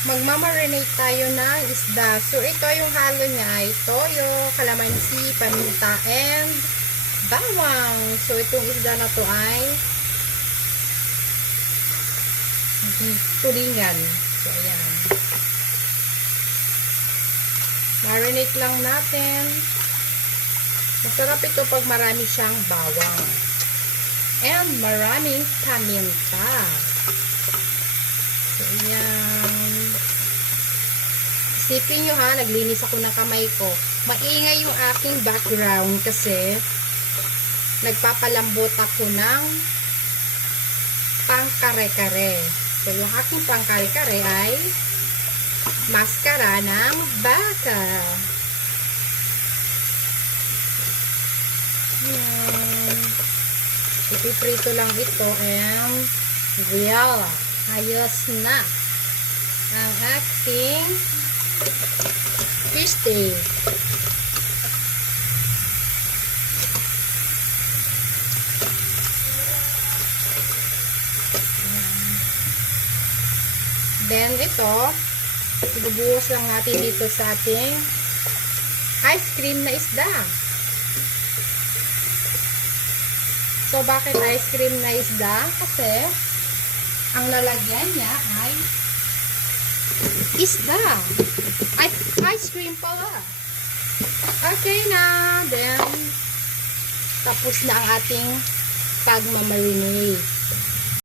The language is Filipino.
Magmamarinate tayo ng isda. So, ito yung halo niya ay toyo, kalamansi, paminta, and bawang. So, itong isda na to ay tulingan. So, ayan. Marinate lang natin. Masarap ito pag marami siyang bawang. And maraming paminta. So, ayan. Isipin nyo ha, naglinis ako ng kamay ko. Maingay yung aking background kasi nagpapalambot ako ng pangkare-kare. So, yung aking pangkare-kare ay maskara ng baka. Ayan. Ipiprito lang ito and voila. Ayos na ang ating fish steak. Then ito, ibubuhos lang natin dito sa ating ice cream na isda. So, bakit ice cream na isda? Kasi ang lalagyan niya ay isda. Ice cream pala. Okay na. Then, tapos na ang ating pagmamarinate.